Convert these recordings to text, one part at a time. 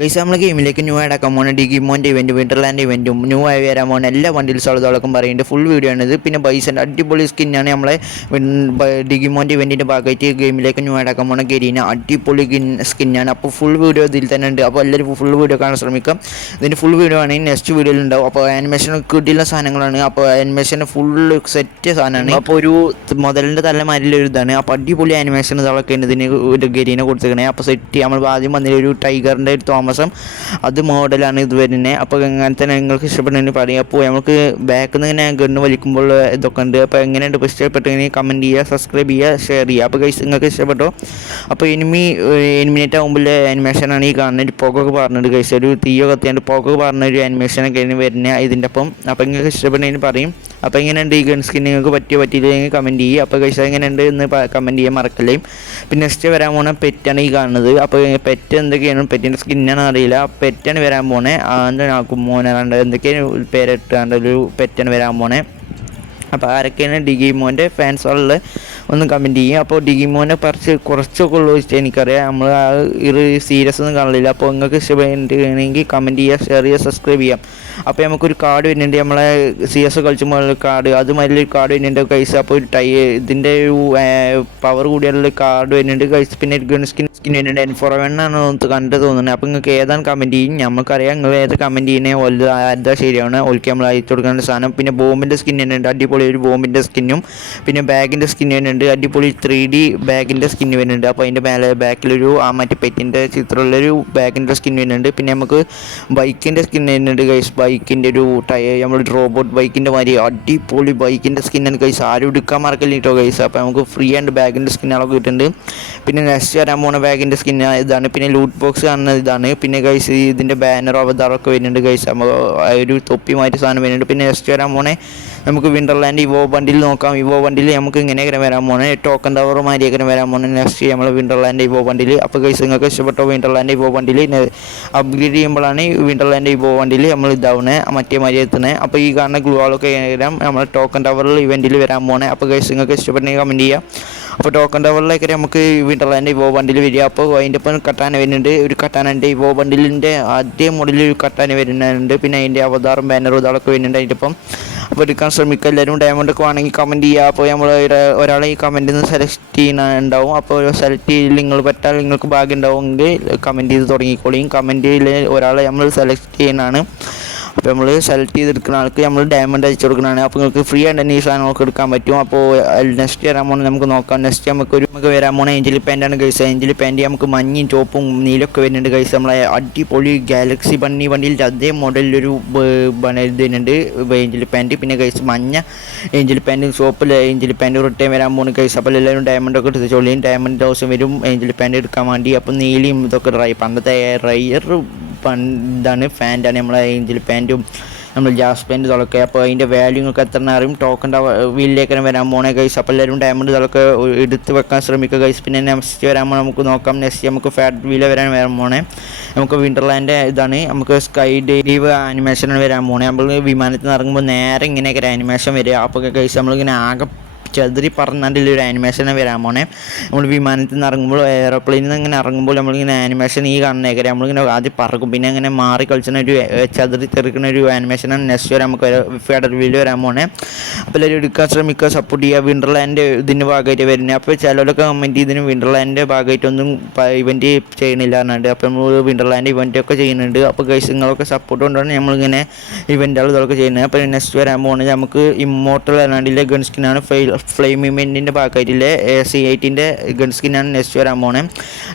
Guys നമ്മളെ ഗെയിമിലേക്ക് new ആയിട്ട് ആക്കാൻ പോകുന്ന ഡിഗിമോൻ്റെ ഇവൻറ്റ് വിൻ്റർലാൻഡ് ഇവൻറ്റും ന്യൂ ആയി വരാൻ പോകുന്ന എല്ലാ വണ്ടിയിൽസ് ഉള്ളതോടൊപ്പം പറയുന്നുണ്ട്. ഫുൾ വീഡിയോ ആണിത്. പിന്നെ ബൈസൻ്റെ അടിപൊളി സ്കിന്നാണ് നമ്മളെ ഡിഗിമോൻ്റെ ഇവൻറ്റിൻ്റെ ഭാഗമായിട്ട് ഗെയിമിലേക്ക് ന്യൂ ആയിട്ട് ആക്കാൻ പോകുന്ന ഗെരീന അടിപൊളി സ്കിന്നാണ്. അപ്പോൾ ഫുൾ വീഡിയോ ഇതിൽ തന്നെ ഉണ്ട്. അപ്പോൾ എല്ലാവരും ഫുൾ വീഡിയോ കാണാൻ ശ്രമിക്കാം. ഇതിൻ്റെ ഫുൾ വീഡിയോ ആണെങ്കിൽ നെക്സ്റ്റ് വീഡിയോയിൽ ഉണ്ടാവും. അപ്പോൾ ആനിമേഷൻ കിട്ടിയുള്ള സാധനങ്ങളാണ്. അപ്പോൾ ആനിമേഷൻ ഫുൾ സെറ്റ് സാധനമാണ്. അപ്പോൾ ഒരു മുതലിൻ്റെ തലമാരിലൊരു ഇതാണ്. അപ്പോൾ അടിപൊളി ആനിമേഷൻ ഇതൊക്കെ ഉണ്ട് ഇതിന് ഒരു ഗെരീനെ കൊടുത്തിരിക്കണേ. അപ്പോൾ സെറ്റ് നമ്മൾ ആദ്യം വന്നൊരു ടൈഗറിൻ്റെ ഒരു തോമസം അത് മോഡലാണ് ഇത് വരുന്നത്. അപ്പോൾ അങ്ങനത്തെ നിങ്ങൾക്ക് ഇഷ്ടപ്പെടുന്നതിന് പറയും. അപ്പോൾ നമുക്ക് ബാക്കിൽ നിന്ന് ഇങ്ങനെ ഗണ്ണ് വലിക്കുമ്പോൾ ഇതൊക്കെ ഉണ്ട്. അപ്പോൾ എങ്ങനെയുണ്ട് ഇപ്പോൾ ഇഷ്ടപ്പെട്ടെങ്കിൽ കമൻറ്റ് ചെയ്യുക, സബ്സ്ക്രൈബ് ചെയ്യുക, ഷെയർ ചെയ്യുക. അപ്പോൾ ഗൈസ് നിങ്ങൾക്ക് ഇഷ്ടപ്പെട്ടോ? അപ്പോൾ എനിമിനേറ്റ് ആകുമ്പോൾ ആനിമേഷനാണ് ഈ കാണുന്നത്. പുകയൊക്കെ പറഞ്ഞിട്ട് ഗൈസ് ഒരു തീയോ കത്തിയാണ്ട് പുക പറഞ്ഞ ഒരു ആനിമേഷനൊക്കെയാണ് വരുന്നത് ഇതിൻ്റെ ഒപ്പം. അപ്പോൾ നിങ്ങൾക്ക് ഇഷ്ടപ്പെടുന്നതിന് പറയും. അപ്പോൾ എങ്ങനെയുണ്ട് ഈ ഗൺ സ്കിൻ നിങ്ങൾക്ക് പറ്റിയില്ലെങ്കിൽ കമൻറ്റ് ചെയ്യുക. അപ്പോൾ ഗൈസ് എങ്ങനെയുണ്ട് എന്ന് കമൻറ്റ് ചെയ്യാൻ മറക്കല്ലേ. പിന്നെ നെക്സ്റ്റ് വരാൻ പോകുന്ന പെറ്റാണ് ഈ കാണുന്നത്. അപ്പോൾ പെറ്റ് എന്തൊക്കെയാണ്, പെറ്റിൻ്റെ സ്കിന്നാണ് അറിയില്ല. പെറ്റാണ് വരാൻ പോണേ. എന്താണ് മോനാണ്ട് എന്തൊക്കെയാണ് പേരിട്ടാണ്ട് ഒരു പെറ്റാണ് വരാൻ പോണേ. അപ്പോൾ ആരൊക്കെയാണ് ഡിഗിമോൻ്റെ ഫാൻസുള്ളത് ഒന്ന് കമൻറ്റ് ചെയ്യും. അപ്പോൾ ഡിഗിമോനെ കുറച്ചൊക്കെ ഉള്ളൂ എനിക്കറിയാം. നമ്മൾ ആ ഒരു സീരിയസ് ഒന്നും കാണില്ല. അപ്പോൾ നിങ്ങൾക്ക് ഇഷ്ടപ്പെടുകയാണെങ്കിൽ കമൻറ്റ് ചെയ്യുക, ഷെയർ ചെയ്യുക, സബ്സ്ക്രൈബ് ചെയ്യാം. അപ്പോൾ നമുക്കൊരു കാർഡ് വരുന്നുണ്ട്. നമ്മളെ CS കളിച്ചുമ്പോൾ കാർഡ് അതുമാതിരി കാർഡ് വരുന്നുണ്ട് കൈസ്. അപ്പോൾ ഒരു ഇതിൻ്റെ ഒരു പവർ കൂടിയുള്ള കാർഡ് വരുന്നുണ്ട് കൈസ്. പിന്നെ ഗൺ സ്കിൻ വരുന്നുണ്ട്. N41 ആണ് കണ്ടു തോന്നുന്നത്. അപ്പോൾ നിങ്ങൾക്ക് ഏതാണ് കമൻറ്റ് ചെയ്യും. നമുക്കറിയാം നിങ്ങൾ ഏത് കമൻറ്റ് ചെയ്യുന്നത് അതാ ശരിയാണ്. ഓൽക്ക് നമ്മൾ അയച്ചു കൊടുക്കേണ്ട സാധനം. പിന്നെ ബോംബിൻ്റെ സ്കിൻ വരുന്നുണ്ട്. അടിപൊളി ഒരു ബോംബിൻ്റെ സ്കിന്നും പിന്നെ ബാഗിൻ്റെ സ്കിൻ വരുന്നുണ്ട്. അടിപൊളി 3D ബാഗിൻ്റെ സ്കിൻ വരുന്നുണ്ട്. അപ്പോൾ അതിൻ്റെ മേലെ ബാക്കിലൊരു മറ്റേ പെറ്റിൻ്റെ ചിത്രമുള്ളൊരു ബാഗിൻ്റെ സ്കിൻ വരുന്നുണ്ട്. പിന്നെ നമുക്ക് ബൈക്കിൻ്റെ സ്കിൻ വരുന്നുണ്ട് ഗൈസ്. ബൈക്കിൻ്റെ ഒരു നമ്മൾ റോബോട്ട് ബൈക്കിൻ്റെ മാതിരി അടിപൊളി ബൈക്കിൻ്റെ സ്കിന്നാണ് ഗൈസ്. ആരും എടുക്കാൻ മറക്കല്ല കേട്ടോ ഗൈസ്. അപ്പോൾ നമുക്ക് ഫ്രീ ആൻഡ് ബാഗിൻ്റെ സ്കിന്നുകളൊക്കെ കിട്ടുന്നുണ്ട്. പിന്നെ നെക്സ്റ്റ് വരാൻ പോകുന്ന ബാഗിൻ്റെ സ്കിൻ ഇതാണ്. പിന്നെ ലൂട്ട് ബോക്സ് കാണുന്നത് ഇതാണ്. പിന്നെ ഗൈസ് ഇതിൻ്റെ ബാനർ അവതാറൊക്കെ വരുന്നുണ്ട് ഗൈസ്. നമുക്ക് ഒരു തൊപ്പി മാറ്റി സാധനം വരുന്നുണ്ട്. പിന്നെ നെക്സ്റ്റ് വരാൻ പോണേ നമുക്ക് വിൻ്റർലാൻഡ് ഇവോ വണ്ടിയിൽ നോക്കാം. ഇവോ വണ്ടിയിൽ നമുക്ക് ഇങ്ങനെയൊക്കെ വരാൻ പോകുന്നത് ടോക്കൺ ടവർ മാതിരിയൊക്കെ വരാൻ പോകുന്നത് നെക്സ്റ്റ് നമ്മൾ വിൻ്റർലാൻഡ് ഇവോ വണ്ടിയിൽ. അപ്പോൾ ഗൈസ് നിങ്ങൾക്ക് ഇഷ്ടപ്പെട്ടോ വിൻ്റർലാൻഡ് ഇവോ വണ്ടിയിൽ അപ്ഗ്രേഡ് ചെയ്യുമ്പോഴാണ് വിൻ്റർലാൻഡ് ഇവോ വണ്ടിയിൽ നമ്മൾ ഇതാവുന്നത് മറ്റേ മാതിരി എത്തുന്നത്. അപ്പോൾ ഈ കാണുന്ന ഗ്ലൂകളൊക്കെ നമ്മൾ ടോക്കൺ ടവറിൽ ഇവൻറ്റിൽ വരാൻ പോകുന്നത്. അപ്പോൾ ഗൈസ് നിങ്ങൾക്ക് ഇഷ്ടപ്പെട്ടെങ്കിൽ കമൻറ്റ് ചെയ്യുക. അപ്പോൾ ടോക്കൺ ടവറിലേക്ക് നമുക്ക് വിൻ്റർലാൻഡ് ഇവോ വണ്ടിയിൽ വരിക. അപ്പോൾ അതിൻ്റെ ഒപ്പം കട്ടാന വരുന്നുണ്ട്. ഒരു കട്ടാനൻ്റെ ഇവോ വണ്ടിലിൻ്റെ ആദ്യ മോഡലിൽ ഒരു കട്ടാന വരുന്നുണ്ട്. പിന്നെ അതിൻ്റെ അവതാറും ബാനറും ഇതൊക്കെ വരുന്നുണ്ട് അതിൻ്റെ ഒപ്പം. അപ്പോൾ എടുക്കാൻ ശ്രമിക്കുക. എല്ലാവരും ഡയമണ്ടൊക്കെ വേണമെങ്കിൽ കമൻറ്റ് ചെയ്യുക. അപ്പോൾ നമ്മൾ ഒരാളെ ഈ കമൻറ്റിൽ നിന്ന് സെലക്ട് ചെയ്യുന്നുണ്ടാവും. അപ്പോൾ സെലക്ട് ചെയ്ത് നിങ്ങൾ പറ്റാൽ നിങ്ങൾക്ക് ഭാഗ്യം ഉണ്ടാവുമെങ്കിൽ കമൻറ്റ് ചെയ്ത് തുടങ്ങിക്കോളിയും. കമൻറ്റിൽ ഒരാളെ നമ്മൾ സെലക്ട് ചെയ്യുന്നതാണ്. അപ്പോൾ നമ്മൾ സെലക്ട് ചെയ്തെടുക്കുന്ന ആൾക്ക് നമ്മൾ ഡയമണ്ട് അയച്ചു കൊടുക്കുന്നതാണ്. അപ്പോൾ നിങ്ങൾക്ക് ഫ്രീ ആയിട്ട് തന്നെ ഈ സാധനങ്ങളൊക്കെ എടുക്കാൻ പറ്റും. അപ്പോൾ നെക്സ്റ്റ് വരാൻ പോകുന്നത് നമുക്ക് നോക്കാം. നെക്സ്റ്റ് നമുക്ക് വരാൻ പോകുന്നത് ഏഞ്ചൽ പാൻ്റാണ് ഗൈസ്. ഏഞ്ചൽ പാൻറ്റ് നമുക്ക് മഞ്ഞയും ചുവപ്പും നീലൊക്കെ വരുന്നുണ്ട് ഗൈസ്. നമ്മളെ അടിപൊളി ഗാലക്സി വണ്ടിയിൽ അതേ മോഡലിലൊരു ഇത് വരുന്നുണ്ട് ഏഞ്ചൽ പാൻറ്റ്. പിന്നെ ഗൈസ് മഞ്ഞ ഏഞ്ചൽ പാൻറ്റും ചുവപ്പിൽ ഏഞ്ചൽ പാൻറ്റ് റിട്ടേൺ വരാൻ പോകുന്നത് ഗൈസ്. അപ്പോൾ എല്ലാവരും ഡയമണ്ടൊക്കെ എടുത്ത് ചോളിയും ഡയമണ്ട് ദിവസം വരും ഏഞ്ചൽ പാൻറ്റ് എടുക്കാൻ വേണ്ടി. അപ്പോൾ നീലയും ഇതൊക്കെ പണ്ടത്തെ റയർ ഇതാണ് ഫാൻ്റാണ് നമ്മളെ ഏഞ്ചൽ പാൻറ്റും നമ്മൾ ജാസ് പാൻറ്റ് ഇതൊക്കെ. അപ്പോൾ അതിൻ്റെ വാല്യൂ നിങ്ങൾക്ക് എത്ര അറിയും. ടോക്കൺ വീലിലേക്ക് വരാൻ പോണേ ഗൈസ്. അപ്പോൾ എല്ലാവരും ഡയമണ്ട് ഇതൊക്കെ എടുത്ത് വെക്കാൻ ശ്രമിക്കുക ഗൈസ്. പിന്നെ നെക്സ്റ്റ് വരാൻ പോകുമ്പോൾ നമുക്ക് നോക്കാം. നെക്സ്റ്റ് നമുക്ക് ഫാറ്റ് വീല് വരാൻ പോണേ. നമുക്ക് വിൻ്റർലാൻഡ് ഇതാണ്. നമുക്ക് സ്കൈ ഡൈവ് ആനിമേഷനാണ് വരാൻ പോണേ. നമ്മൾ വിമാനത്തിൽ നിന്ന് ഇറങ്ങുമ്പോൾ നേരെ ഇങ്ങനെയൊക്കെ ഒരു ആനിമേഷൻ വരിക. അപ്പോൾ ഗൈസ് നമ്മളിങ്ങനെ ആകെ ചെതിരി പറഞ്ഞതിലൊരു ആനിമേഷനെ വരാൻ പോണേ. നമ്മൾ വിമാനത്തിൽ നിന്ന് ഇറങ്ങുമ്പോൾ എയർപ്ലെയിനിൽ നിന്ന് ഇങ്ങനെ ഇറങ്ങുമ്പോൾ നമ്മളിങ്ങനെ ആനിമേഷൻ ഈ കാണുന്നേക്കരെ നമ്മളിങ്ങനെ ആദ്യം പറക്കും. പിന്നെ ഇങ്ങനെ മാറി കളിച്ചുന്ന ഒരു ചതിരി തെറിക്കുന്ന ഒരു ആനിമേഷനാണ് നെക്സ്റ്റ് വരെ നമുക്ക് ഫെഡറൽ വീല് വരാൻ പോണേ. അപ്പോൾ എല്ലാവരും എടുക്കാൻ ശ്രമിക്കുക, സപ്പോർട്ട് ചെയ്യുക. വിൻ്റർലാൻഡ് ഇതിൻ്റെ ഭാഗമായിട്ട് വരുന്നത്. അപ്പോൾ ചിലരൊക്കെ കമൻറ്റ് ഇതിന് വിൻ്റർലാൻഡിൻ്റെ ഭാഗമായിട്ടൊന്നും ഇവൻറ്റ് ചെയ്യണില്ല എന്നുണ്ട്. അപ്പോൾ നമ്മൾ വിൻ്റർലാൻഡ് ഇവൻറ്റൊക്കെ ചെയ്യുന്നുണ്ട്. അപ്പോൾ ഗൈസ് നിങ്ങളൊക്കെ സപ്പോർട്ട് കൊണ്ടാണ് നമ്മളിങ്ങനെ ഇവൻറ്റുകൾ ഇതൊക്കെ ചെയ്യുന്നത്. അപ്പോൾ നെക്സ്റ്റ് വരാൻ പോകുന്നത് നമുക്ക് ഇമ്മോർട്ടൽ അല്ലാണ്ടിലെ ഗൺ സ്കിന്നാണ് ഫ്ലെയിം ഇവൻറ്റിൻ്റെ ഭാഗമായിട്ടില്ലേ C8ൻ്റെ ഗൺ സ്കിന്നാണ് നെക്സ്റ്റ് വരാൻ പോണേ.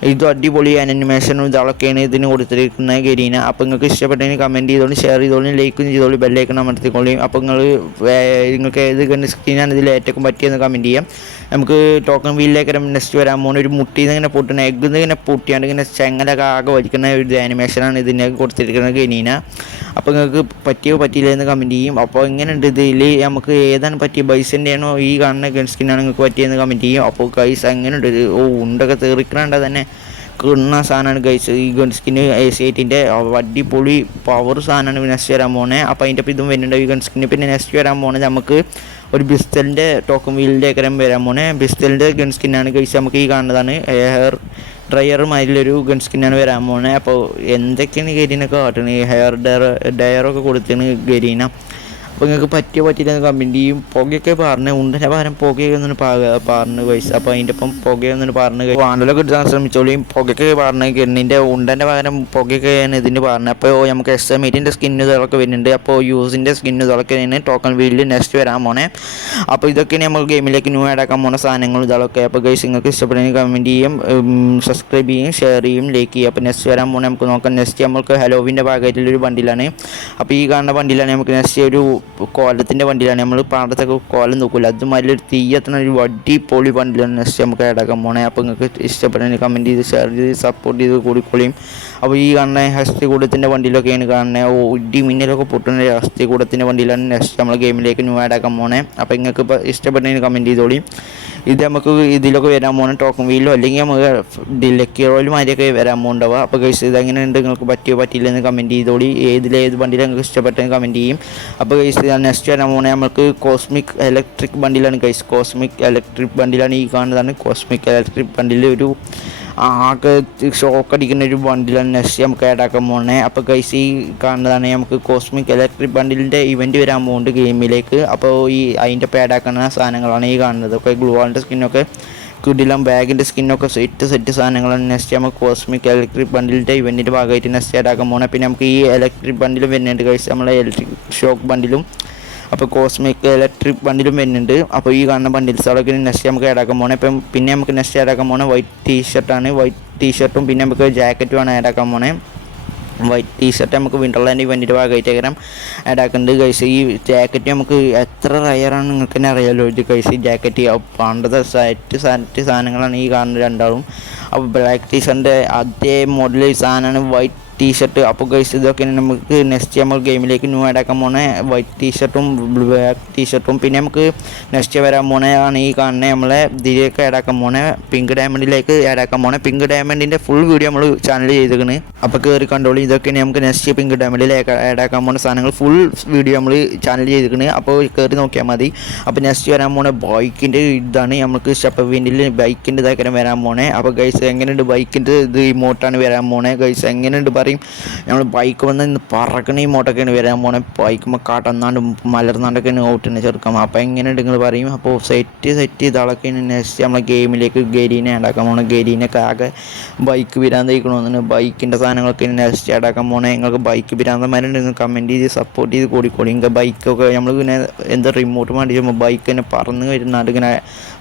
ഇത് അടിപൊളി ആനിമേഷനും ഇതൊക്കെയാണ് ഇതിന് കൊടുത്തിരിക്കുന്നത് ഗരീന. അപ്പോൾ നിങ്ങൾക്ക് ഇഷ്ടപ്പെട്ടെങ്കിൽ കമൻറ്റ് ചെയ്തോളൂ, ഷെയർ ചെയ്തോളൂ, ലൈക്കും ചെയ്തോളൂ, ബെല്ലൈക്കൺ അമർത്തിക്കോളിയും. അപ്പോൾ നിങ്ങൾക്ക് ഏത് ഗൺ സ്കിന്നാണ് ഇതിൽ ഏറ്റവും പറ്റിയെന്ന് കമൻറ്റ് ചെയ്യാം. നമുക്ക് ടോക്കൺ വീലിലേക്ക് നെക്സ്റ്റ് വരാൻ പോകുന്ന ഒരു മുട്ടിന്ന് ഇങ്ങനെ പൊട്ടുന്ന എഗ്ഗ് ഇങ്ങനെ പൊട്ടിയാണ്ട് ഇങ്ങനെ ചെങ്ങലൊക്കെ ആകെ വലിക്കുന്ന ഒരു ആനിമേഷനാണ് ഇതിനെ കൊടുത്തിരിക്കുന്നത് ഗരീന. അപ്പോൾ നിങ്ങൾക്ക് പറ്റിയില്ല എന്ന് കമൻറ്റ് ചെയ്യും. അപ്പോൾ എങ്ങനെയുണ്ട് ഇതിൽ നമുക്ക് ഏതാണ് പറ്റിയ ബൈസിൻ്റെ ആണോ ഈ കാണുന്ന ഗൺ സ്കിന്നാണ് നിങ്ങൾക്ക് പറ്റിയെന്ന് കമൻറ്റ് ചെയ്യും. അപ്പോൾ ഗൈസ് എങ്ങനെയുണ്ട് ഉണ്ടൊക്കെ തെറിക്കണണ്ട തന്നെ കിണ്ണ സാധനമാണ് ഗൈസ് ഈ ഗൺ സ്കിന്ന് C8ൻ്റെ അടിപൊളി പവർ സാധനമാണ് നെക്സ്റ്റ് വരാൻ പോകുന്നത്. അപ്പോൾ അതിൻ്റെ ഒപ്പം ഇതും വരുന്നുണ്ട് ഈ ഗൺ സ്കിന്ന്. പിന്നെ നെക്സ്റ്റ് വരാൻ പോകുന്നത് നമുക്ക് ഒരു ബിസ്റ്റലിൻ്റെ ടോക്കൺ വീലിൻ്റെ ഒക്കെ വരാൻ പോകുന്നത്. ബിസ്റ്റലിൻ്റെ ഗൺ സ്കിന്നാണ് ഗൈസ്. നമുക്ക് ഈ കാണുന്നതാണ് ഡ്രയറും അതിലൊരു ഗൺ സ്കിന്നാണ് വരാൻ പോകുന്നത്. അപ്പോൾ എന്തൊക്കെയാണ് ഗരീനൊക്കെ കാട്ടുന്നത്, ഹെയർ ഡയറൊക്കെ കൊടുത്താണ് ഗരീന. അപ്പോൾ നിങ്ങൾക്ക് പറ്റിയില്ല കമൻറ്റ് ചെയ്യും. പുകയൊക്കെ പറഞ്ഞ് ഉണ്ടൻ്റെ പകരം പുകയൊക്കെ ഒന്നിന് പറഞ്ഞ് പൈസ. അപ്പോൾ അതിൻ്റെ ഒപ്പം പുകയൊന്നിന് പറഞ്ഞ് വാണ്ടലൊക്കെ എടുക്കാൻ ശ്രമിച്ചോളിയും. പുകയൊക്കെ പറഞ്ഞ് ഗണ്ണിൻ്റെ ഉണ്ടൻ്റെ പകരം പുകയൊക്കെയാണ് ഇതിന് പറഞ്ഞത്. അപ്പോൾ നമുക്ക് എക്സ്എമേറ്റിൻ്റെ സ്കിന്ന് ഇതൊക്കെ വരുന്നുണ്ട്. അപ്പോൾ യൂസിൻ്റെ സ്കിന്ന് ഇതൊക്കെയാണ് ടോക്കൺ വീലിൽ നെക്സ്റ്റ് വരാൻ പോണേ. അപ്പോൾ ഇതൊക്കെയാണ് നമ്മൾ ഗെയിമിലേക്ക് ന്യൂ ആഡ് ആക്കാൻ പോകുന്ന സാധനങ്ങൾ ഇതൊക്കെ. അപ്പോൾ ഗൈസ് നിങ്ങൾക്ക് ഇഷ്ടപ്പെടുന്നെങ്കിൽ കമൻറ്റ് ചെയ്യും, സബ്സ്ക്രൈബ് ചെയ്യും, ഷെയർ ചെയ്യും, ലൈക്ക് ചെയ്യും. അപ്പോൾ നെക്സ്റ്റ് വരാൻ പോകുന്നത് നമുക്ക് നോക്കാം. നെക്സ്റ്റ് നമുക്ക് ഹലോവിൻ്റെ ഭാഗമായിട്ടുള്ളൊരു ബണ്ടിലാണ്. അപ്പോൾ ഈ കാണുന്ന ബണ്ടിലാണ് നമുക്ക് നെക്സ്റ്റ് ഒരു കോലത്തിൻ്റെ വണ്ടിയിലാണ്. നമ്മൾ പാടത്തൊക്കെ കോലം നോക്കില്ല, അതുമാതിരി ഒരു തീയത്തുന്ന ഒരു അടിപൊളി വണ്ടിയിലാണ് നെക്സ്റ്റ് നമുക്ക് ആഡാക്കാൻ പോണേ. അപ്പോൾ നിങ്ങൾക്ക് ഇഷ്ടപ്പെടുന്ന കമൻറ്റ് ചെയ്ത് ഷെയർ ചെയ്ത് സപ്പോർട്ട് ചെയ്ത് കൂടിക്കൊള്ളിയും. അപ്പോൾ ഈ കാണുന്ന ഹസ്തി കൂടത്തിൻ്റെ വണ്ടിയിലൊക്കെയാണ് കാണുന്നത്. ഇടി മിന്നലൊക്കെ പൊട്ടുന്ന ഹസ്തി കൂടത്തിൻ്റെ വണ്ടിയിലാണ് നെക്സ്റ്റ് നമ്മൾ ഗെയിമിലേക്ക് ന്യൂ ആഡാക്കാൻ പോണേ. അപ്പോൾ നിങ്ങൾക്ക് ഇപ്പോൾ ഇഷ്ടപ്പെടുന്നതിന് കമൻറ്റ് ചെയ്തോളി. ഇത് നമുക്ക് ഇതിലൊക്കെ വരാൻ പോകുന്ന ടോക്കൺ വീലോ അല്ലെങ്കിൽ നമുക്ക് ലക്കി റോയിൽ മാതിരിയൊക്കെ വരാൻ പോകുന്നുണ്ടാവുക. അപ്പോൾ ഗൈസ് ഇതെങ്ങനെ ഉണ്ട്, നിങ്ങൾക്ക് പറ്റിയില്ലെന്ന് കമൻറ്റ് ചെയ്തോളി. ഏത് വണ്ടിയിൽ നിങ്ങൾക്ക് ഇഷ്ടപ്പെട്ടെന്ന് കമൻറ്റ് ചെയ്യും. അപ്പോൾ ഗൈസ് നെക്സ്റ്റ് വരാൻ പോകുന്നത് നമുക്ക് കോസ്മിക് ഇലക്ട്രിക് ബണ്ടിലാണ് ഗൈസ്. കോസ്മിക് ഇലക്ട്രിക് ബണ്ടിലാണ് ഈ കാണുന്നതാണ് കോസ്മിക് ഇലക്ട്രിക് ബണ്ടിൽ. ഒരു ആകെ ഷോക്ക് അടിക്കുന്ന ഒരു ബണ്ടിലാണ് നെക്സ്റ്റ് നമുക്ക് ആഡാക്കാൻ പോകുന്നത്. അപ്പോൾ ഗൈസ് ഈ കാണുന്നതാണ് നമുക്ക് കോസ്മിക് ഇലക്ട്രിക് ബണ്ടിലിൻ്റെ ഇവൻറ്റ് വരാൻ പോകുന്നുണ്ട് ഗെയിമിലേക്ക്. അപ്പോൾ ഈ അതിൻ്റെ ആഡാക്കുന്ന സാധനങ്ങളാണ് ഈ കാണുന്നത്. ഒക്കെ ഗ്ലൂവാളിൻ്റെ സ്കിന്നൊക്കെ കിടിലം, ബാഗിൻ്റെ സ്കിന്നൊക്കെ സെറ്റ് സാധനങ്ങളാണ് നെക്സ്റ്റ് നമുക്ക് കോസ്മിക് ഇലക്ട്രിക് ബണ്ടിലിൻ്റെ ഇവൻറ്റിൻ്റെ ഭാഗമായിട്ട് നെക്സ്റ്റ് ആഡാക്കാൻ പോകുന്നത്. പിന്നെ നമുക്ക് ഈ ഇലക്ട്രിക് ബണ്ടിലും വരുന്നുണ്ട് ഗൈസ്, നമ്മളെ ഇലക്ട്രിക് ഷോക്ക് ബണ്ടിലും. അപ്പോൾ കോസ്മിക് ഇലക്ട്രിക് ബണ്ടിലും വരുന്നുണ്ട്. അപ്പോൾ ഈ കാണുന്ന ബണ്ടിൽസുകളൊക്കെ നെക്സ്റ്റ് നമുക്ക് ആഡാക്കാൻ പോകണം. ഇപ്പം പിന്നെ നമുക്ക് നെക്സ്റ്റ് ആഡാക്കാൻ പോകണം വൈറ്റ് ടീഷർട്ടാണ്. വൈറ്റ് ടീഷർട്ടും പിന്നെ നമുക്ക് ജാക്കറ്റുമാണ് ആഡാക്കാൻ പോകണേ. വൈറ്റ് ടീഷർട്ട് നമുക്ക് വിൻ്റർലാൻഡ് ഇവൻറ്റിൻ്റെ ഭാഗമായിട്ട് ഏകരം ആഡാക്കുന്നുണ്ട് ഗൈസ്. ഈ ജാക്കറ്റ് നമുക്ക് എത്ര റയറാണ് നിങ്ങൾക്ക് തന്നെ അറിയാമല്ലോ. ഇത് ഗൈസ് ഈ ജാക്കറ്റ് പണ്ടത്തെ സെറ്റ് സാധനങ്ങളാണ് ഈ കാണുന്ന രണ്ടാളും. അപ്പോൾ ബ്ലാക്ക് ടീഷർട്ടിൻ്റെ അതേ മോഡൽ സാധനമാണ് വൈറ്റ് ടീഷർട്ട്. അപ്പോൾ ഗൈസ് ഇതൊക്കെ നമുക്ക് നെക്സ്റ്റ് നമ്മൾ ഗെയിമിലേക്ക് ന്യൂ ആഡാക്കാൻ പോണേ വൈറ്റ് ടീഷർട്ടും ബ്ലാക്ക് ടീഷർട്ടും. പിന്നെ നമുക്ക് നെക്സ്റ്റ് വരാൻ പോണതാണ് ഈ കാണുന്നത് നമ്മളെ ഇതിലേക്ക് ആഡാക്കാൻ പോണേ പിങ്ക് ഡയമണ്ടിലേക്ക് ആഡാക്കാൻ പോണേ. പിങ്ക് ഡയമണ്ടിൻ്റെ ഫുൾ വീഡിയോ നമ്മൾ ചാനൽ ചെയ്തിരിക്കുന്നത്. അപ്പോൾ കയറി കണ്ടോളൂ. ഇതൊക്കെയാണ് നമുക്ക് നെക്സ്റ്റ് പിങ്ക് ഡയമണ്ടിലേക്ക് ആഡാക്കാൻ പോകുന്ന സാധനങ്ങൾ ഫുൾ വീഡിയോ നമ്മൾ ചാനൽ ചെയ്തിരിക്കുന്നത്. അപ്പോൾ കയറി നോക്കിയാൽ മതി. അപ്പോൾ നെക്സ്റ്റ് വരാൻ പോണേ ബൈക്കിൻ്റെ ഇതാണ് നമുക്ക് ഷപ്പവിൻഡിൽ ബൈക്കിൻ്റെ ഇതാക്കാൻ വരാൻ പോണേ. അപ്പോൾ ഗൈസ് എങ്ങനെയുണ്ട് ബൈക്കിൻ്റെ ഇത് ഇമോട്ടാണ് വരാൻ പോണേ. ഗൈസ് എങ്ങനെയുണ്ട് പറയും, നമ്മൾ ബൈക്ക് വന്ന് പറക്കണ ഇമോട്ടൊക്കെയാണ് വരാൻ പോണേ. ബൈക്കുമ്പോൾ കാട്ടന്നാണ്ട് മലർന്നാണ്ടൊക്കെയാണ് ഔട്ടിനെ ചെറുക്കാം. അപ്പോൾ എങ്ങനെയുണ്ട് നിങ്ങൾ പറയും. അപ്പോൾ സെറ്റ് ഇതാളൊക്കെയാണ് നെക്സ്റ്റ് നമ്മളെ ഗെയിമിലേക്ക് ഗരീനെ ആഡാക്കാൻ പോണേ. ഗരീനൊക്കെ ആകെ ബൈക്ക് പിരാന്ത് കഴിക്കണമെന്ന് ബൈക്കിൻ്റെ സാധനങ്ങളൊക്കെ നെക്സ്റ്റ് ആഡാക്കാൻ പോണേ. നിങ്ങൾക്ക് ബൈക്ക് പിരാന്തന്മാരുണ്ട്, നിങ്ങൾ കമൻറ്റ് ചെയ്ത് സപ്പോർട്ട് ചെയ്ത് കൂടിക്കോളി. നിങ്ങൾക്ക് ബൈക്കൊക്കെ നമ്മൾ പിന്നെ എന്താ റിമോട്ട് മാറ്റി ബൈക്ക് തന്നെ പറന്ന് വരുന്നുണ്ട്, ഇങ്ങനെ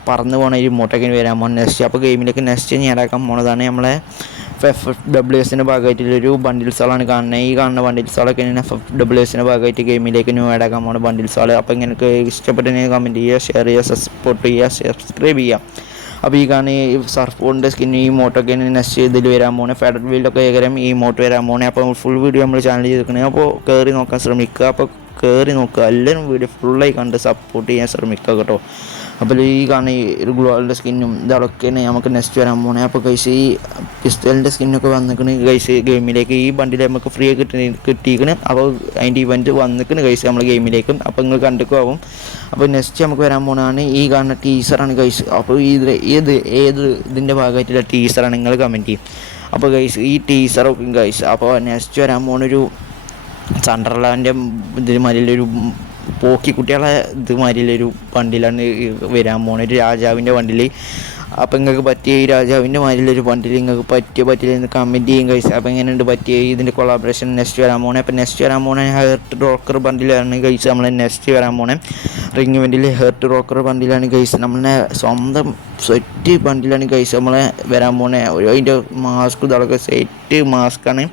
പറന്ന് പോകണ റിമോട്ടൊക്കെ വരാൻ പോകണം നെക്സ്റ്റ്. അപ്പോൾ ഗെയിമിലേക്ക് നെക്സ്റ്റ് ഞാനാക്കാൻ പോണതാണ് നമ്മളെ FFWSൻ്റെ ഭാഗമായിട്ടുള്ളൊരു ബണ്ടിൽസുകളാണ് കാണുന്നത്. ഈ കാണുന്ന ബണ്ടിൽസുകളൊക്കെ FFWSൻ്റെ ഭാഗമായിട്ട് ഗെയിമിലേക്ക് ന്യൂ ആഡാക്കാൻ പോകുന്ന ബണ്ടിൽസുകൾ. അപ്പോൾ ഇങ്ങനെ ഇഷ്ടപ്പെട്ടെങ്കിൽ കമൻറ്റ് ചെയ്യുക, ഷെയർ ചെയ്യുക, സപ്പോർട്ട് ചെയ്യുക, സബ്സ്ക്രൈബ് ചെയ്യുക. അപ്പോൾ ഈ കാണുന്ന സർഫ് ബോർഡിൻ്റെ സ്കിന്ന് ഈ മോട്ടൊക്കെ നെക്സ്റ്റ് ഇതിൽ വരാൻ പോകുന്നത്. ഫെഡറൽ വീലൊക്കെ ഏകരം ഈ മോട്ട് വരാൻ പോകുന്നത്. അപ്പോൾ ഫുൾ വീഡിയോ നമ്മൾ ചാനൽ ചെയ്തിരിക്കുന്നത്. അപ്പോൾ കയറി നോക്കാൻ ശ്രമിക്കുക. അപ്പോൾ കയറി നോക്കുക, എല്ലാവരും വീഡിയോ ഫുള്ളായി കണ്ട് സപ്പോർട്ട് ചെയ്യാൻ ശ്രമിക്കുക കേട്ടോ. അപ്പോൾ ഈ കാണുന്ന ഈ ഒരു ഗ്ലോവലിൻ്റെ സ്കിന്നും ഇതൊക്കെയാണ് നമുക്ക് നെക്സ്റ്റ് വരാൻ പോകുന്നത്. അപ്പോൾ ഗൈസ് ഈ പിസ്റ്റലിൻ്റെ സ്കിന്നൊക്കെ വന്നിക്കണ് ഗൈസ് ഗെയിമിലേക്ക്. ഈ ബണ്ടിൽ നമുക്ക് ഫ്രീ കിട്ടിയിരിക്കണ്. അപ്പോൾ അതിൻ്റെ ഇവൻറ്റ് വന്നിക്കണ് ഗൈസ് നമ്മളെ ഗെയിമിലേക്കും. അപ്പോൾ നിങ്ങൾ കണ്ടിക്കാവും. അപ്പോൾ നെക്സ്റ്റ് നമുക്ക് വരാൻ പോകുന്നതാണ് ഈ കാണുന്ന ടീസറാണ് ഗൈസ്. അപ്പോൾ ഏത് ഇതിൻ്റെ ഭാഗമായിട്ടുള്ള ടീസറാണ് നിങ്ങൾ കമൻറ്റ് ചെയ്യും. അപ്പോൾ ഗൈസ് ഈ ടീസറൊക്കെ ഗൈസ്. അപ്പോൾ നെക്സ്റ്റ് വരാൻ പോകുന്നൊരു സണ്ടർലാൻഡിൻ്റെ ഇതിന് മാതിരിയുള്ളൊരു പോക്കിക്കുട്ടികളെ ഇതുമാതിരിയുള്ളൊരു വണ്ടിയിലാണ് വരാൻ പോകുന്നത്, ഒരു രാജാവിൻ്റെ വണ്ടിയിൽ. അപ്പോൾ നിങ്ങൾക്ക് പറ്റിയ ഈ രാജാവിൻ്റെ മാതിരിയുള്ളൊരു വണ്ടിയിൽ നിങ്ങൾക്ക് പറ്റിയില്ലെന്ന് കമൻറ്റ് ചെയ്യും ഗൈസ്. അപ്പോൾ എങ്ങനെയുണ്ട് പറ്റിയ ഇതിൻ്റെ കൊളാബറേഷൻ നെക്സ്റ്റ് വരാൻ പോകുന്നത്. അപ്പോൾ നെക്സ്റ്റ് വരാൻ പോകുന്നത് ഹെർട്ട് റോക്കർ ബണ്ടിലാണ് ഗൈസ്. നമ്മൾ നെക്സ്റ്റ് വരാൻ പോകുന്നത് റിംഗ് ഇവൻറ്റിൽ ഹെർട്ട് റോക്കർ ബണ്ടിലാണ് ഗൈസ്. നമ്മളെ സ്വന്തം സെറ്റ് ബണ്ടിലാണ് ഗൈസ് നമ്മളെ വരാൻ പോകുന്നത്. അതിൻ്റെ മാസ്ക് ഇതൊക്കെ സെറ്റ് മാസ്കാണ്.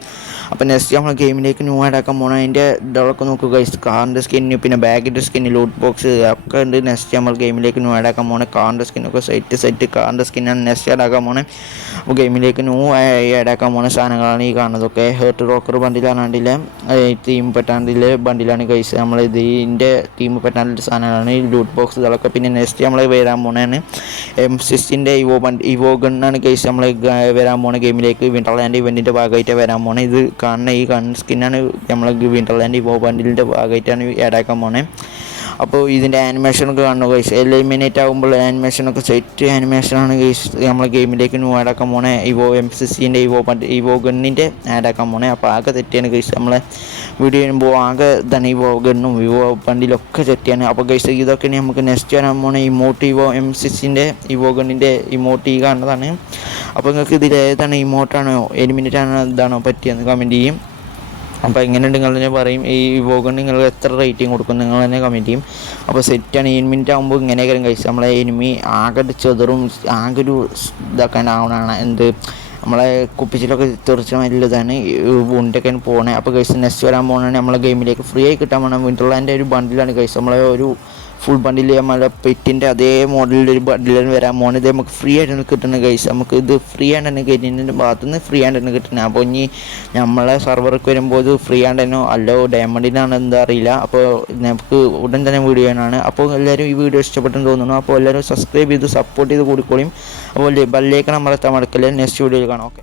അപ്പോൾ നെക്സ്റ്റ് നമ്മൾ ഗെയിമിലേക്ക് ന്യൂ ആഡാക്കാൻ പോകണം. അതിൻ്റെ ഇതൊക്കെ നോക്കുക ഗൈസ്. കാറിൻ്റെ സ്കിന്ന് പിന്നെ ബാഗിൻ്റെ സ്കിന്ന് ലൂട്ട് ബോക്സ് ഒക്കെ ഉണ്ട്. നെക്സ്റ്റ് നമ്മൾ ഗെയിമിലേക്ക് ന്യൂ ആഡാക്കാൻ പോകണം. കാറിൻ്റെ സ്കിന്നൊക്കെ സെറ്റ് കാറിൻ്റെ സ്കിന്നാണ് നെക്സ്റ്റ് ആഡാക്കാൻ പോകണം. അപ്പോൾ ഗെയിമിലേക്ക് ന്യൂ ആഡാക്കാൻ പോകുന്ന സാധനങ്ങളാണ് ഈ കാണുന്നതൊക്കെ. ഹേർട്ട് റോക്കർ ബണ്ടിലാണെങ്കിലെ തീം പെട്ടാണ്ടിലെ ബണ്ടിലാണ് ഗൈസ്. നമ്മൾ ഇതിൻ്റെ തീം പെട്ടാണ്ടിൻ്റെ സാധനങ്ങളാണ് ഈ ലൂട്ട് ബോക്സ് ഇതൊക്കെ. പിന്നെ നെക്സ്റ്റ് നമ്മൾ വരാൻ പോകുന്നതാണ് M16 ഇവോ ഗണ്ണാണ് ഗൈസ് നമ്മൾ വരാൻ പോകുന്ന ഗെയിമിലേക്ക്. വിൻ്റർലാൻഡ് ഇവൻറ്റിൻ്റെ ഭാഗമായിട്ട് വരാൻ പോകുന്നത്. ഇത് കാണുന്ന ഈ ഗൺ സ്കിന്നാണ് നമ്മൾ വിൻ്റർലാൻഡ് ഇവോ ബണ്ടിലിൻ്റെ ഭാഗമായിട്ടാണ് ആഡാക്കാൻ പോകുന്നത്. അപ്പോൾ ഇതിൻ്റെ ആനിമേഷനൊക്കെ കാണുന്നു ഗൈസ്. എലിമിനേറ്റ് ആകുമ്പോൾ ആനിമേഷനൊക്കെ സെറ്റ് ആനിമേഷനാണ് ഗൈസ്. നമ്മളെ ഗെയിമിലേക്ക് ന്യൂ ആഡാക്കാൻ പോണേ ഇവോ M60ൻ്റെ ഇവോ ഗണ്ണിൻ്റെ ആഡാക്കാൻ പോണേ. അപ്പോൾ ആകെ തെറ്റിയാണ് ഗൈസ്. നമ്മളെ വീഡിയോ ചെയ്യുമ്പോൾ ആകെ ഇതാണ് ഇവോ ഗണ്ണും ഇവോ ബണ്ടിലൊക്കെ സെറ്റിയാണ്. അപ്പോൾ ഗൈസ് ഇതൊക്കെയാണ് നമുക്ക് നെക്സ്റ്റ് വരാൻ പോണേ ഇമോട്ട് ഇവോ M60ൻ്റെ ഇവോ ഗണ്ണിൻ്റെ ഇമോട്ട് ഈ കാണുന്നതാണ്. അപ്പോൾ നിങ്ങൾക്ക് ഇതിൽ ഏതാണ് ഇമോട്ടാണോ എലിമിനേറ്റ് ആണോ ഇതാണോ പറ്റിയെന്ന് കമൻറ്റ് ചെയ്യും. അപ്പോൾ എങ്ങനെയുണ്ട് നിങ്ങൾ തന്നെ പറയും. ഈ ഇവോ ഗണ്ണ് നിങ്ങൾ എത്ര റേറ്റിംഗ് കൊടുക്കും നിങ്ങൾ തന്നെ കമൻറ്റ് ചെയ്യും. അപ്പോൾ സെറ്റാണ് 7 മിനിറ്റ് ആകുമ്പോൾ ഇങ്ങനെയൊക്കെ കഴിച്ച് നമ്മളെ എനിമി ആകെ ചെതറും ആകെ ഒരു ഇതാക്കാൻ ആവണമാണ് എന്ത് നമ്മളെ കുപ്പിച്ചിലൊക്കെ തെറിച്ച നല്ലതാണ് വുണ്ടൊക്കെ പോണേ. അപ്പോൾ ഗൈസ് നെക്സ്റ്റ് വരാൻ പോകുന്നത് നമ്മളെ ഗെയിമിലേക്ക് ഫ്രീ ആയി കിട്ടാൻ പോകണം വിൻറ്റർലാൻഡിൻ്റെ ഒരു ബണ്ടിലാണ് ഗൈസ്. നമ്മളെ ഒരു ഫുൾ ബണ്ടിൽ നമ്മളെ പെറ്റിൻ്റെ അതേ മോഡലിൻ്റെ ഒരു ബണ്ടിലാണ് വരാൻ പോകുന്നത്. ഇത് നമുക്ക് ഫ്രീ ആയിട്ടാണ് കിട്ടുന്നത് ഗൈസ്. നമുക്ക് ഇത് ഫ്രീ ആയിട്ട് തന്നെ ഗെയിമിൻ്റെ ഭാഗത്തു നിന്ന് ഫ്രീ ആയിട്ട് തന്നെ കിട്ടുന്നത്. അപ്പോൾ ഇനി നമ്മളെ സർവർക്ക് വരുമ്പോൾ ഇത് ഫ്രീ ആയിട്ട് തന്നെ അല്ലോ ഡയമണ്ടിനാണ് എന്താ അറിയില്ല. അപ്പോൾ നമുക്ക് ഉടൻ തന്നെ വീഡിയോ ആണ്. അപ്പോൾ എല്ലാവരും ഈ വീഡിയോ ഇഷ്ടപ്പെട്ടെന്ന് തോന്നുന്നു. അപ്പോൾ എല്ലാവരും സബ്സ്ക്രൈബ് ചെയ്ത് സപ്പോർട്ട് ചെയ്ത് കൂടിക്കോളിയും. അപ്പോൾ ബെല്ലൈക്കൺ അമർത്താൻ മറക്കല്ലേ. നെക്സ്റ്റ് വീഡിയോയിൽ കാണാം. ഓക്കെ.